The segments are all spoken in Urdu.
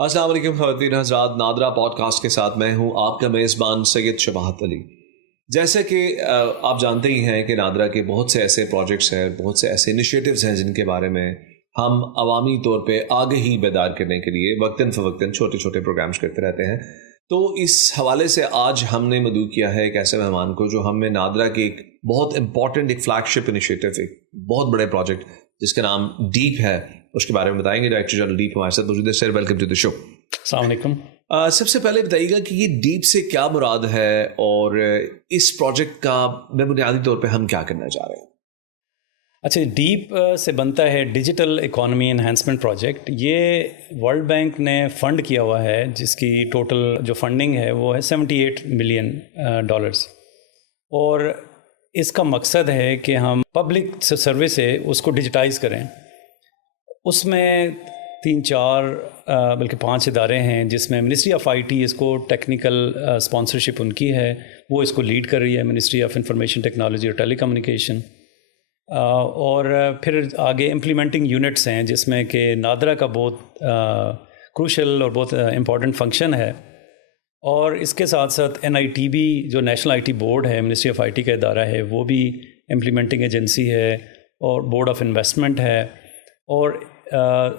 السلام علیکم خواتین حضرات، نادرا پوڈ کاسٹ کے ساتھ میں ہوں آپ کا میزبان سید شباہت علی۔ جیسا کہ آپ جانتے ہی ہیں کہ نادرا کے بہت سے ایسے پروجیکٹس ہیں، بہت سے ایسے انیشیٹوز ہیں جن کے بارے میں ہم عوامی طور پہ آگہی بیدار کرنے کے لیے وقتاً فوقتاً چھوٹے چھوٹے پروگرامز کرتے رہتے ہیں۔ تو اس حوالے سے آج ہم نے مدعو کیا ہے ایک ایسے مہمان کو جو ہمیں نادرا کے ایک بہت امپورٹنٹ ایک فلیگ شپ انیشیٹو، ایک بہت بڑے پروجیکٹ جس کا نام ڈیپ ہے، اس کے بارے میں بتائیں گے۔ ڈائریکٹر جنرل ڈیپ ہمارے ساتھ موجود ہے۔ سر ویلکم ٹو دی شو۔ السلام علیکم۔ سب سے پہلے بتائیے گا کہ یہ ڈیپ سے کیا مراد ہے اور اس پروجیکٹ کا بنیادی طور پہ ہم کیا کرنا چاہ رہے ہیں؟ اچھا، ڈیپ سے بنتا ہے ڈیجیٹل اکانومی انہینسمنٹ پروجیکٹ۔ یہ ورلڈ بینک نے فنڈ کیا ہوا ہے، جس کی ٹوٹل جو فنڈنگ ہے وہ ہے $78 ملین، اور اس کا مقصد ہے کہ ہم پبلک سروس ہے اس کو ڈیجیٹائز کریں۔ اس میں 3-4 بلکہ 5 ادارے ہیں جس میں منسٹری آف آئی ٹی اس کو ٹیکنیکل اسپانسرشپ ان کی ہے، وہ اس کو لیڈ کر رہی ہے، منسٹری آف انفارمیشن ٹیکنالوجی اور ٹیلی کمیونیکیشن، اور پھر آگے امپلیمنٹنگ یونٹس ہیں جس میں کہ نادرا کا بہت کروشل اور بہت امپورٹنٹ فنکشن ہے، اور اس کے ساتھ ساتھ NITB جو نیشنل آئی ٹی بورڈ ہے، منسٹری آف آئی ٹی کا ادارہ ہے، وہ بھی امپلیمنٹنگ ایجنسی ہے، اور بورڈ آف انویسٹمنٹ ہے، اور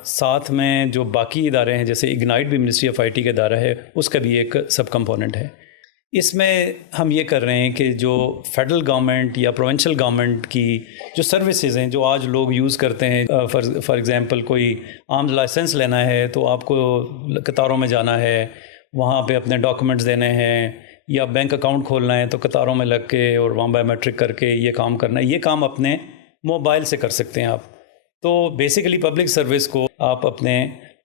ساتھ میں جو باقی ادارے ہیں جیسے اگنائٹ بھی منسٹری آف آئی ٹی کا ادارہ ہے، اس کا بھی ایک سب کمپوننٹ ہے۔ اس میں ہم یہ کر رہے ہیں کہ جو فیڈرل گورنمنٹ یا پروونشل گورنمنٹ کی جو سروسز ہیں جو آج لوگ یوز کرتے ہیں، فار ایگزامپل کوئی عام لائسنس لینا ہے تو آپ کو قطاروں میں جانا ہے، وہاں پہ اپنے ڈاکومنٹس دینے ہیں، یا بینک اکاؤنٹ کھولنا ہے تو قطاروں میں لگ کے اور وہاں بایو میٹرک کر کے یہ کام کرنا ہے۔ یہ کام اپنے موبائل سے کر سکتے ہیں آپ۔ تو بیسیکلی پبلک سروس کو آپ اپنے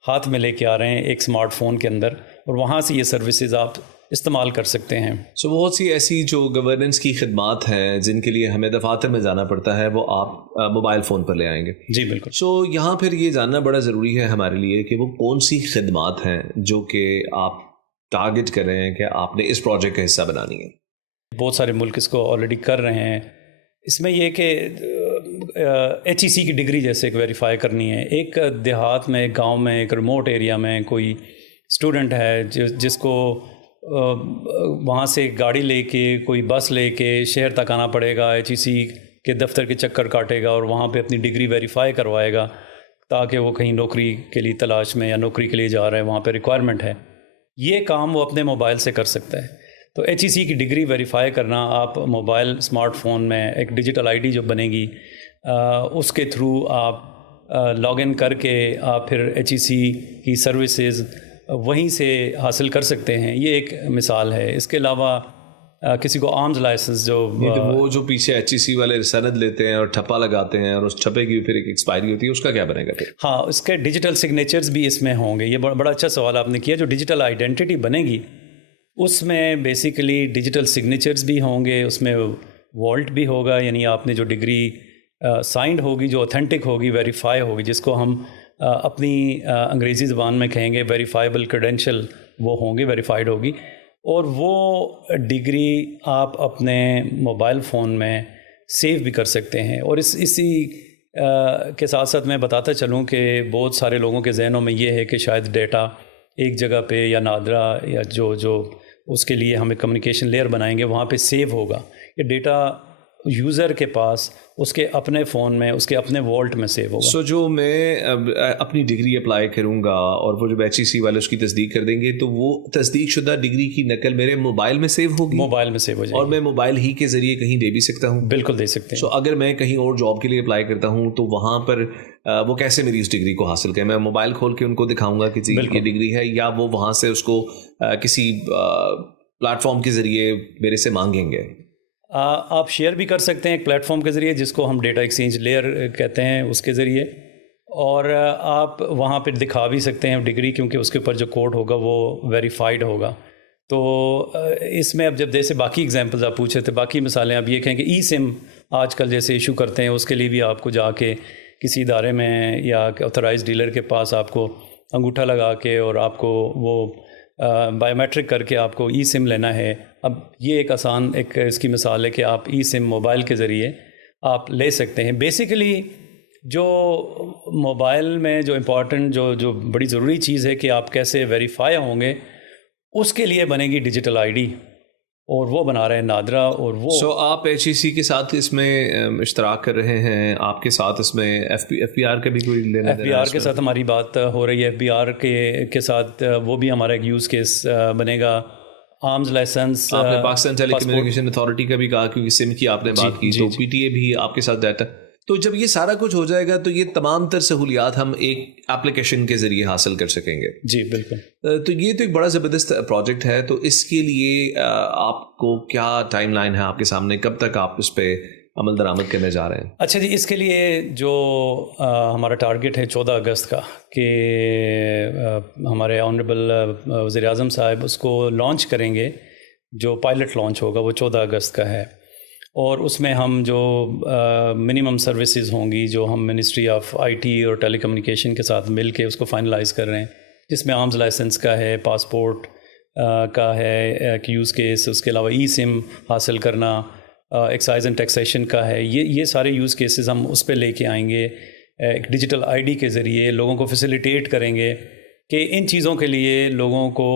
ہاتھ میں لے کے آ رہے ہیں ایک اسمارٹ فون کے اندر، اور وہاں سے یہ سروسز آپ استعمال کر سکتے ہیں۔ بہت سی ایسی جو گورننس کی خدمات ہیں جن کے لیے ہمیں دفاتر میں جانا پڑتا ہے، وہ آپ موبائل فون پر لے آئیں گے۔ جی بالکل۔ یہاں پھر یہ جاننا بڑا ضروری ہے ہمارے لیے کہ وہ کون سی خدمات ہیں جو کہ آپ ٹارگٹ کر رہے ہیں کہ آپ نے اس پروجیکٹ کا حصہ بنانی ہے۔ بہت سارے ملک اس کو آلریڈی کر رہے ہیں۔ اس میں یہ کہ HEC کی ڈگری جیسے ایک ویریفائی کرنی ہے۔ ایک دیہات میں، ایک گاؤں میں، ایک ریموٹ ایریا میں کوئی اسٹوڈنٹ ہے جس کو وہاں سے گاڑی لے کے، کوئی بس لے کے شہر تک آنا پڑے گا، HEC کے دفتر کے چکر کاٹے گا اور وہاں پہ اپنی ڈگری ویریفائی کروائے گا تاکہ وہ کہیں نوکری کے لیے تلاش میں یا نوکری کے لیے جا رہا ہے، وہاں پہ ریکوائرمنٹ ہے، یہ کام وہ اپنے موبائل سے کر سکتا ہے۔ تو HEC کی ڈگری ویریفائی کرنا آپ موبائل اسمارٹ فون میں ایک ڈیجیٹل ID جو بنے گی، اس کے تھرو آپ لاگ ان کر کے آپ پھر HEC کی سروسز وہیں سے حاصل کر سکتے ہیں۔ یہ ایک مثال ہے۔ اس کے علاوہ کسی کو آرمز لائسنس وہ جو پیچھے HEC والے سند لیتے ہیں اور ٹھپا لگاتے ہیں اور اس ٹھپے کی پھر ایک ایکسپائری ہوتی ہے، اس کا کیا بنے گا پھر؟ ہاں، اس کے ڈیجیٹل سگنیچرز بھی اس میں ہوں گے۔ یہ بڑا اچھا سوال آپ نے کیا۔ جو ڈیجیٹل آئیڈینٹی بنے گی اس میں بیسیکلی ڈیجیٹل سگنیچرز بھی ہوں گے، اس میں والٹ بھی ہوگا، یعنی آپ نے جو ڈگری سائنڈ ہوگی، جو اوتھینٹک ہوگی، ویریفائی ہوگی، جس کو ہم اپنی انگریزی زبان میں کہیں گے ویریفائبل کریڈینشل، وہ ہوں گے، ویریفائڈ ہوگی، اور وہ ڈگری آپ اپنے موبائل فون میں سیو بھی کر سکتے ہیں۔ اور اسی کے ساتھ ساتھ میں بتاتا چلوں کہ بہت سارے لوگوں کے ذہنوں میں یہ ہے کہ شاید ڈیٹا ایک جگہ پہ یا نادرا یا جو اس کے لیے ہم ایک کمیونیکیشن لیئر بنائیں گے وہاں پہ سیو ہوگا۔ یہ ڈیٹا یوزر کے پاس اس کے اپنے فون میں، اس کے اپنے والٹ میں سیو ہوگا۔ جو میں اپنی ڈگری اپلائی کروں گا اور وہ جب HEC والے اس کی تصدیق کر دیں گے تو وہ تصدیق شدہ ڈگری کی نقل میرے موبائل میں سیو ہوگی؟ موبائل میں سیو ہو جائے گی، اور میں موبائل ہی کے ذریعے کہیں دے بھی سکتا ہوں؟ بالکل دے سکتے ہیں۔ اگر میں کہیں اور جاب کے لیے اپلائی کرتا ہوں تو وہاں پر وہ کیسے میری اس ڈگری کو حاصل کریں؟ میں موبائل کھول کے ان کو دکھاؤں گا کہ یہ ڈگری ہے، یا وہ وہاں سے اس کو کسی پلیٹ فارم کے ذریعے میرے سے مانگیں گے؟ آپ شیئر بھی کر سکتے ہیں ایک پلیٹ فارم کے ذریعے جس کو ہم ڈیٹا ایکسچینج لیئر کہتے ہیں، اس کے ذریعے، اور آپ وہاں پہ دکھا بھی سکتے ہیں ڈگری، کیونکہ اس کے اوپر جو کوڈ ہوگا وہ ویریفائڈ ہوگا۔ تو اس میں اب جب جیسے باقی ایگزامپلز آپ پوچھے تھے، باقی مثالیں آپ یہ کہیں کہ SIM آج کل جیسے ایشو کرتے ہیں، اس کے لیے بھی آپ کو جا کے کسی ادارے میں یا آتھورائز ڈیلر کے پاس آپ کو انگوٹھا لگا کے اور آپ کو وہ بایو میٹرک کر کے آپ کو SIM لینا ہے۔ اب یہ ایک آسان ایک اس کی مثال ہے کہ آپ SIM موبائل کے ذریعے آپ لے سکتے ہیں۔ بیسیکلی جو موبائل میں جو امپورٹنٹ جو بڑی ضروری چیز ہے کہ آپ کیسے ویریفائی ہوں گے، اس کے لیے بنے گی ڈیجیٹل آئی ڈی، اور وہ بنا رہے ہیں نادرا. اور وہ آپ ایچ ای سی کے ساتھ اس میں اشتراک کر رہے ہیں، آپ کے ساتھ اس میں ایف بی آر کا بھی کوئی لینا ایف بی آر کے ساتھ ہماری بات ہو رہی ہے. ایف بی آر کے ساتھ وہ بھی ہمارا ایک یوز کیس بنے گا. آرمز لائسنس آپ نے پاکستان ٹیلی کمیونیکیشن اتھارٹی کا بھی کہا، کیونکہ سم کی آپ نے بات کی، تو پی ٹی اے بھی آپ کے ساتھ ڈیٹا. تو جب یہ سارا کچھ ہو جائے گا تو یہ تمام تر سہولیات ہم ایک اپلیکیشن کے ذریعے حاصل کر سکیں گے. جی بالکل. تو یہ تو ایک بڑا زبردست پروجیکٹ ہے. تو اس کے لیے آپ کو کیا ٹائم لائن ہے آپ کے سامنے، کب تک آپ اس پہ عمل درآمد کرنے جا رہے ہیں؟ اچھا جی، اس کے لیے جو ہمارا ٹارگیٹ ہے 14 اگست کا، کہ ہمارے آنریبل وزیر اعظم صاحب اس کو لانچ کریں گے. جو پائلٹ لانچ ہوگا وہ 14 اگست کا ہے، اور اس میں ہم جو منیمم سروسز ہوں گی جو ہم منسٹری آف آئی ٹی اور ٹیلی کمیونیکیشن کے ساتھ مل کے اس کو فائنلائز کر رہے ہیں، جس میں آرمز لائسنس کا ہے، پاسپورٹ کا ہے ایک یوز کیس، اس کے علاوہ ای سم حاصل کرنا، ایکسائز اینڈ ٹیکسیشن کا ہے. یہ سارے یوز کیسز ہم اس پہ لے کے آئیں گے. ایک ڈیجیٹل آئی ڈی کے ذریعے لوگوں کو فیسیلیٹیٹ کریں گے کہ ان چیزوں کے لیے لوگوں کو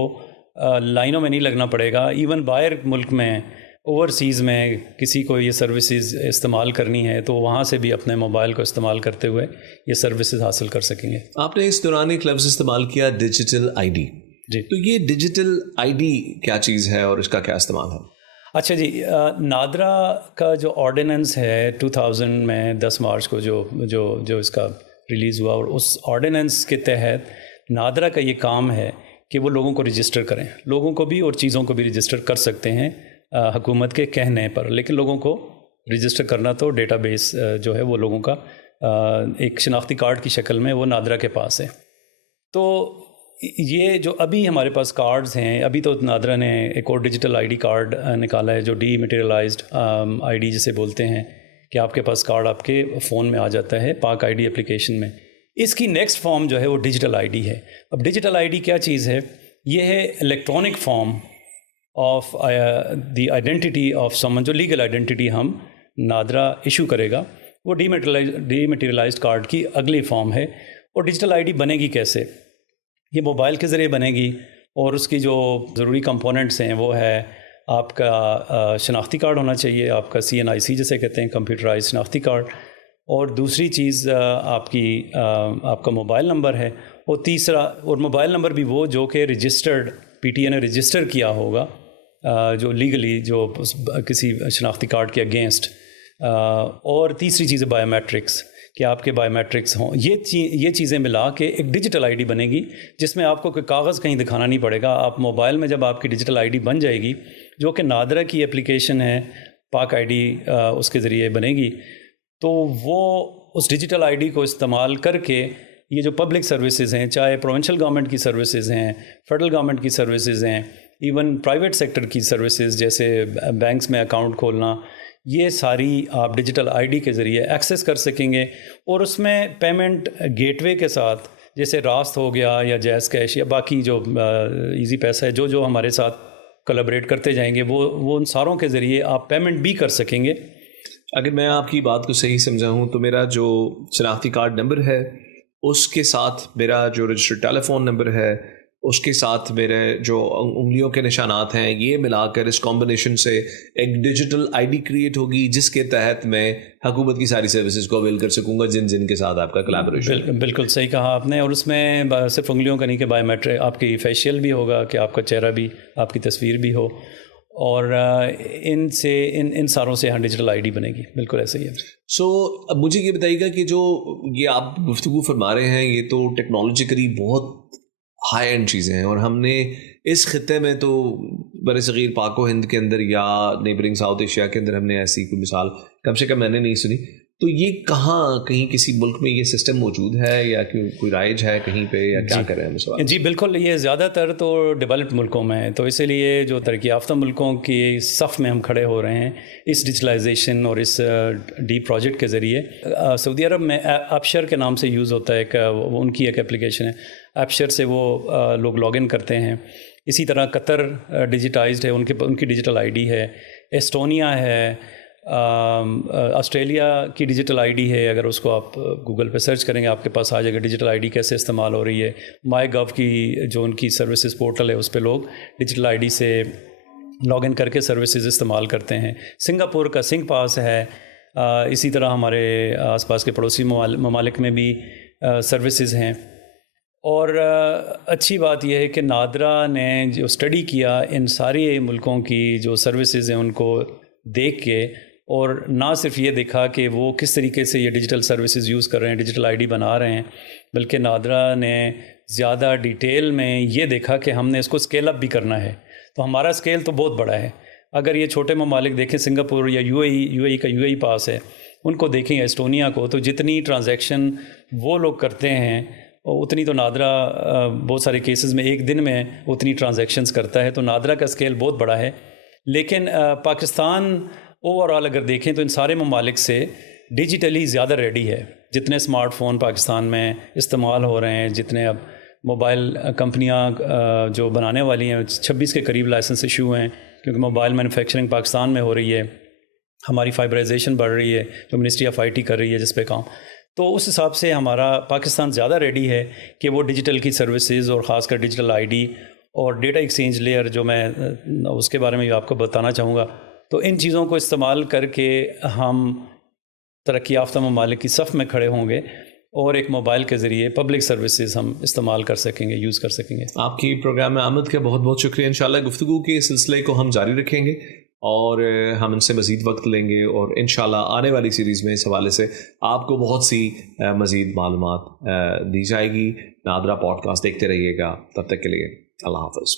لائنوں میں نہیں لگنا پڑے گا. ایون باہر ملک میں، اوورسیز میں کسی کو یہ سروسز استعمال کرنی ہے تو وہاں سے بھی اپنے موبائل کو استعمال کرتے ہوئے یہ سروسز حاصل کر سکیں گے. آپ نے اس دوران ایک لفظ استعمال کیا، ڈیجیٹل آئی ڈی. جی، تو یہ ڈیجیٹل آئی ڈی کیا چیز ہے اور اس کا کیا استعمال ہے؟ اچھا جی، نادرا کا جو آرڈیننس ہے 2000 میں 10 مارچ کو جو اس کا ریلیز ہوا، اور اس آرڈیننس کے تحت نادرا کا یہ کام ہے کہ وہ لوگوں کو رجسٹر کریں. لوگوں کو بھی اور چیزوں کو بھی رجسٹر کر سکتے ہیں حکومت کے کہنے پر، لیکن لوگوں کو رجسٹر کرنا تو ڈیٹا بیس جو ہے وہ لوگوں کا ایک شناختی کارڈ کی شکل میں وہ نادرا کے پاس ہے. تو یہ جو ابھی ہمارے پاس کارڈز ہیں، ابھی تو نادرا نے ایک اور ڈیجیٹل آئی ڈی کارڈ نکالا ہے جو ڈی میٹیریلائزڈ آئی ڈی جسے بولتے ہیں، کہ آپ کے پاس کارڈ آپ کے فون میں آ جاتا ہے پاک آئی ڈی اپلیکیشن میں. اس کی نیکسٹ فارم جو ہے وہ ڈیجیٹل آئی ڈی ہے. اب ڈیجیٹل آئی ڈی کیا چیز ہے؟ یہ ہے electronic form of the identity of سمن، جو لیگل آئیڈینٹی ہم نادرا ایشو کرے گا، وہ ڈی میٹیریلائزڈ کارڈ کی اگلی فارم ہے. اور ڈیجیٹل آئی ڈی بنے گی کیسے؟ یہ موبائل کے ذریعے بنے گی، اور اس کی جو ضروری کمپوننٹس ہیں وہ ہے آپ کا شناختی کارڈ ہونا چاہیے، آپ کا CNIC جسے کہتے ہیں، کمپیوٹرائز شناختی کارڈ، اور دوسری چیز آپ کا موبائل نمبر ہے، اور تیسرا، اور موبائل نمبر بھی وہ جو کہ رجسٹرڈ PTA نے رجسٹر کیا ہوگا، جو لیگلی جو کسی شناختی کارڈ کے اگینسٹ. اور تیسری چیز ہے بایو میٹرکس، کہ آپ کے بایو میٹرکس ہوں. یہ چیزیں ملا کے ایک ڈیجیٹل آئی ڈی بنے گی، جس میں آپ کو کوئی کاغذ کہیں دکھانا نہیں پڑے گا. آپ موبائل میں جب آپ کی ڈیجیٹل آئی ڈی بن جائے گی، جو کہ نادرا کی اپلیکیشن ہے، پاک آئی ڈی اس کے ذریعے بنے گی، تو وہ اس ڈیجیٹل آئی ڈی کو استعمال کر کے یہ جو پبلک سروسز ہیں، چاہے پروونشل گورنمنٹ کی سروسز ہیں، فیڈرل گورنمنٹ کی سروسز ہیں، ایون پرائیویٹ سیکٹر کی سروسز جیسے بینکس میں اکاؤنٹ کھولنا، یہ ساری آپ ڈیجیٹل آئی ڈی کے ذریعے ایکسیس کر سکیں گے. اور اس میں پیمنٹ گیٹ وے کے ساتھ، جیسے راست ہو گیا یا جیز کیش یا باقی جو ایزی پیسہ ہے، جو ہمارے ساتھ کولابریٹ کرتے جائیں گے، وہ ان ساروں کے ذریعے آپ پیمنٹ بھی کر سکیں گے. اگر میں آپ کی بات کو صحیح سمجھا ہوں تو میرا جو شناختی کارڈ نمبر ہے، اس کے ساتھ میرا جو رجسٹرڈ ٹیلی فون نمبر ہے، اس کے ساتھ میرے جو انگلیوں کے نشانات ہیں، یہ ملا کر اس کمبینیشن سے ایک ڈیجیٹل آئی ڈی کریٹ ہوگی، جس کے تحت میں حکومت کی ساری سروسز کو اویل کر سکوں گا، جن کے ساتھ آپ کا کلیبوریشن. بالکل صحیح کہا آپ نے. اور اس میں صرف انگلیوں کا نہیں کہ بایو میٹرک، آپ کی فیشیل بھی ہوگا، کہ آپ کا چہرہ بھی، آپ کی تصویر بھی ہو، اور ان ساروں سے ڈیجیٹل آئی ڈی بنے گی. بالکل ایسے ہی ہے. اب مجھے یہ بتائیے گا کہ جو یہ آپ گفتگو فرما رہے ہیں، یہ تو ٹیکنالوجیکلی بہت ہائی اینڈ چیزیں ہیں، اور ہم نے اس خطے میں تو بر صغیر پاک و ہند کے اندر یا نیبرنگ ساؤتھ ایشیا کے اندر ہم نے ایسی کوئی مثال کم سے کم میں نے نہیں سنی. تو یہ کہیں کسی ملک میں یہ سسٹم موجود ہے یا کوئی رائج ہے کہیں پہ، یا کیا کریں ہم سوال؟ جی بالکل. یہ زیادہ تر تو ڈیولپڈ ملکوں میں ہے، تو اسی لیے جو ترقی یافتہ ملکوں کی صف میں ہم کھڑے ہو رہے ہیں اس ڈیجیٹلائزیشن اور اس ڈی پروجیکٹ کے ذریعے. سعودی عرب میں ایپشر کے نام سے یوز ہوتا ہے، ان کی ایک اپلیکیشن ہے، ایپشر سے وہ لوگ لاگ ان کرتے ہیں. اسی طرح قطر ڈیجیٹائزڈ ہے، ان کی ڈیجیٹل آئی ڈی ہے. ایسٹونیا ہے، آسٹریلیا کی ڈیجیٹل آئی ڈی ہے، اگر اس کو آپ گوگل پہ سرچ کریں گے آپ کے پاس آ جائے گا ڈیجیٹل آئی ڈی کیسے استعمال ہو رہی ہے. مائی گو کی جو ان کی سروسز پورٹل ہے اس پہ لوگ ڈیجیٹل آئی ڈی سے لاگ ان کر کے سروسز استعمال کرتے ہیں. سنگاپور کا سنگ پاس ہے. اسی طرح ہمارے آس پاس کے پڑوسی ممالک میں بھی سروسز ہیں. اور اچھی بات یہ ہے کہ نادرا نے جو اسٹڈی کیا ان سارے ملکوں کی جو سروسز ہیں ان کو دیکھ کے، اور نہ صرف یہ دیکھا کہ وہ کس طریقے سے یہ ڈیجیٹل سروسز یوز کر رہے ہیں، ڈیجیٹل آئی ڈی بنا رہے ہیں، بلکہ نادرا نے زیادہ ڈیٹیل میں یہ دیکھا کہ ہم نے اس کو اسکیل اپ بھی کرنا ہے. تو ہمارا اسکیل تو بہت بڑا ہے. اگر یہ چھوٹے ممالک دیکھیں، سنگاپور یا یو اے ای کا یو اے ای پاس ہے، ان کو دیکھیں یا اسٹونیا کو، تو جتنی ٹرانزیکشن وہ لوگ کرتے ہیں اتنی تو نادرا بہت سارے کیسز میں ایک دن میں اتنی ٹرانزیکشنز کرتا ہے. تو نادرا کا اسکیل بہت بڑا ہے. لیکن پاکستان اوور آل اگر دیکھیں تو ان سارے ممالک سے ڈیجیٹلی زیادہ ریڈی ہے. جتنے اسمارٹ فون پاکستان میں استعمال ہو رہے ہیں، جتنے اب موبائل کمپنیاں جو بنانے والی ہیں 26 کے قریب لائسنس ایشو ہیں، کیونکہ موبائل مینوفیکچرنگ پاکستان میں ہو رہی ہے. ہماری فائبرائزیشن بڑھ رہی ہے جو منسٹری آف آئی ٹی کر رہی ہے جس پہ کام. تو اس حساب سے ہمارا پاکستان زیادہ ریڈی ہے کہ وہ ڈیجیٹل کی سروسز اور خاص کر ڈیجیٹل آئی ڈی اور ڈیٹا ایکسچینج لیئر جو میں اس کے بارے میں آپ کو بتانا چاہوں گا. تو ان چیزوں کو استعمال کر کے ہم ترقی یافتہ ممالک کی صف میں کھڑے ہوں گے اور ایک موبائل کے ذریعے پبلک سروسز ہم استعمال کر سکیں گے، یوز کر سکیں گے. آپ کی پروگرام میں آمد کا بہت بہت شکریہ. انشاءاللہ گفتگو کے سلسلے کو ہم جاری رکھیں گے اور ہم ان سے مزید وقت لیں گے، اور انشاءاللہ آنے والی سیریز میں اس حوالے سے آپ کو بہت سی مزید معلومات دی جائے گی. نادرا پوڈ کاسٹ دیکھتے رہیے گا. تب تک کے لیے اللہ حافظ.